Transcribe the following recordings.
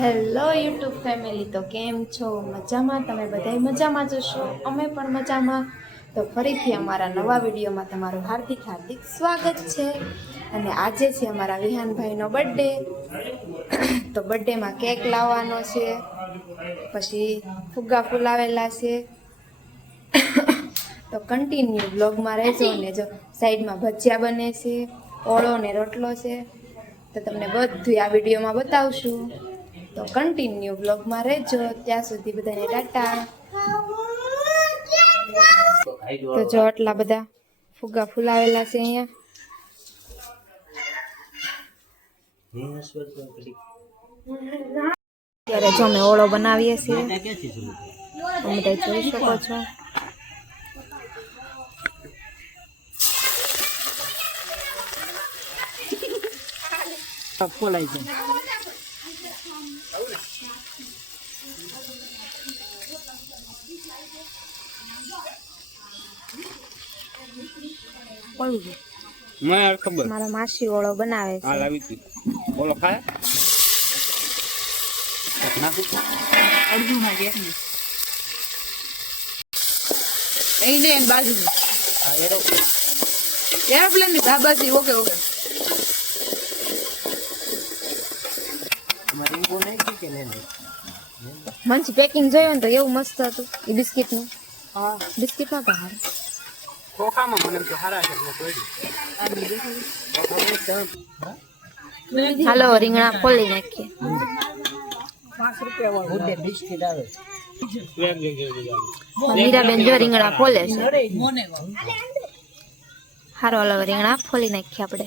Hello YouTube family તો કેમ છો? મજામાં? તમે બધાય મજામાં જશો અમે પણ મજામાં. તો ફરીથી અમારા નવા વિડીયોમાં તમારું હાર્દિક હાર્દિક સ્વાગત છે. અને આજે છે અમારા વિહાનભાઈનો બર્થડે તો બર્થડેમાં કેક લાવવાનો છે. પછી ફુગ્ગા ફૂલાવેલા છે. તો કન્ટિન્યુ બ્લોગમાં રહેજો ને જો સાઈડમાં ભજીયા બને છે, ઓળો ને રોટલો છે. તો તમને બધું આ વિડીયોમાં બતાવશું. તો કન્ટિન્યુ બ્લોગમાં રહેજો. ત્યાં સુધી બધાને ટાટા. તો જો આટલા બધા ફુગ્ગા ફૂલાવેલા છે અહીંયા. ત્યારે જો અમે ઓળો બનાવીએ છીએ. તમે બધા જોઈ શકો છો. ખોલાય છે પડ્યું છે? મને ખબર. મારા માસી ઓળો બનાવે હા લાવી હતી બોલો ખાય? નાખું? અડધું નાખે એક ને. અહીં ને બાજુ એરોપ્લેનની ધાબાથી ઓકે ઓકે. મંચી પેકિંગ જોયું ને તો એવું મસ્ત હતું એ બિસ્કિટનું. હા ખોખામાં મને હારા છે હાલો રીંગણા ખોલી નાખીએ. પાંચ રૂપિયા બિસ્કિટ આવે મીરાબેન જો રીંગણા ખોલે છે. હારો હાલો રીંગણા ખોલી નાખીએ આપણે.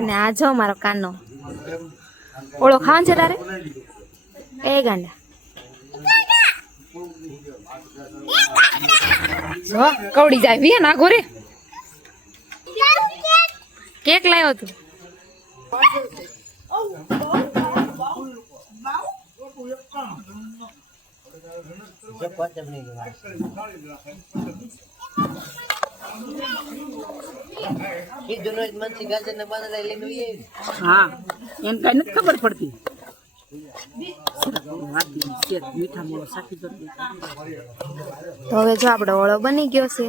ને આ જો મારો કાનો ઓળો ખાવાનું છે તારે? એ ગાંડા. કવડી જાય. વીએ ના ઘોરે કેક લાવ્યો તું? હા એમ કઈ નથી ખબર પડતી. તો હવે જો આપણો ઓળો બની ગયો છે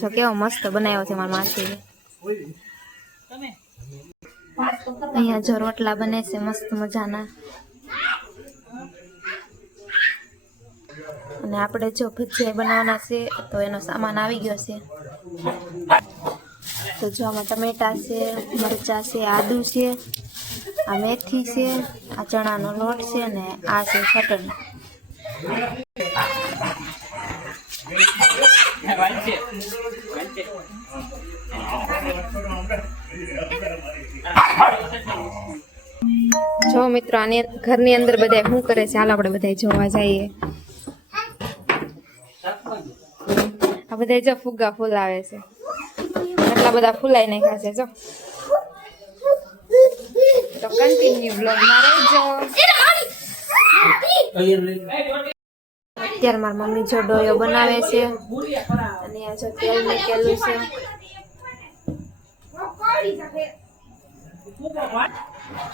જો કેવો મસ્ત બનાવ્યો છે મારા માસીએ. અહીંયા જો રોટલા બને છે, મસ્ત મજાના. અને આપણે જો ભજીયા બનાવવાના છે, તો એનો સામાન આવી ગયો છે. તો જો આમાં ટમેટા છે, મરચા છે, આદુ છે આ મેથી છે, આ ચણાનો લોટ છે અને આ છે ચટણી. જો મિત્રો, આની ઘરની અંદર બધા શું કરે છે? હાલ આપણે બધા જોવા જઈએ. આ બધા જો ફુગ્ગા ફૂલાવે છે. એટલા બધા ફૂલાઈ નાખ્યા છે, જો. તો કન્ટિન્યુ બ્લોગમાં રહેજો. અત્યારે મારી મમ્મી જો ડોયો બનાવે છે. અને આ જો તેલ મૂકેલું છે.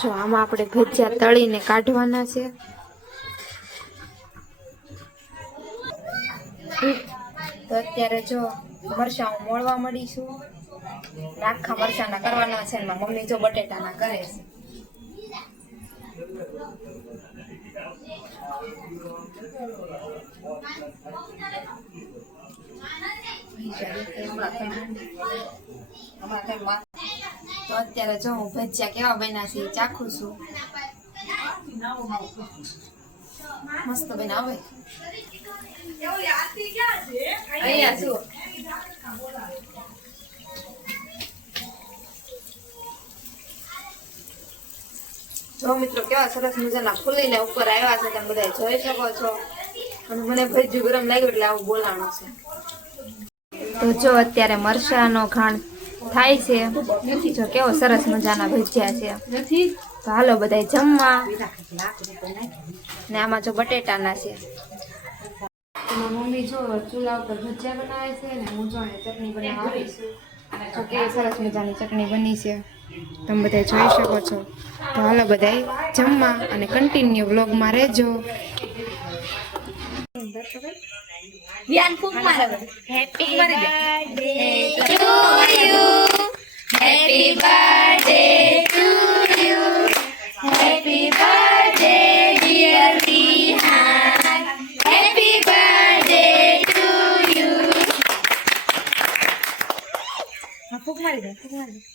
જો આમાં આપણે ભજીયા તળીને કાઢવાના છે. તો અત્યારે જો મરચાં હું મોળવા મળીશું. આખા મરચાંના કરવાના છે ને મમ્મી જો બટેટાના કરે છે. અત્યારે જો હું ભજીયા કેવા બન્યા છે ચાખું છું. મસ્ત બેન આવે અહીંયા જુઓ જો મિત્રો, કેવા સરસ મજાના ફૂલીને ઉપર આવ્યા છે, તમે બધા જોઈ શકો છો. અને મને ભજ્યું ગરમ લાગ્યું એટલે આવું બોલાણું છે. તો જો અત્યારે મરસાનો ઘાણ થાય છે. જો કેવો સરસ મજાના ભજીયા છે. તો હાલો બધા જમવા. ને આમાં જો બટેટાના છે. મમ્મી જો ચૂલા ઉપર ભજીયા બનાવે છે ને હું જો ચટણી બનાવી છું તો કેવી સરસ મજાની ચટણી બની છે. તમે બધા જોઈ શકો છો. તો હાલો બધા જમવા અને કન્ટિન્યુ વ્લોગમાં રહેજો. Happy birthday to you happy birthday Happy birthday লাগবে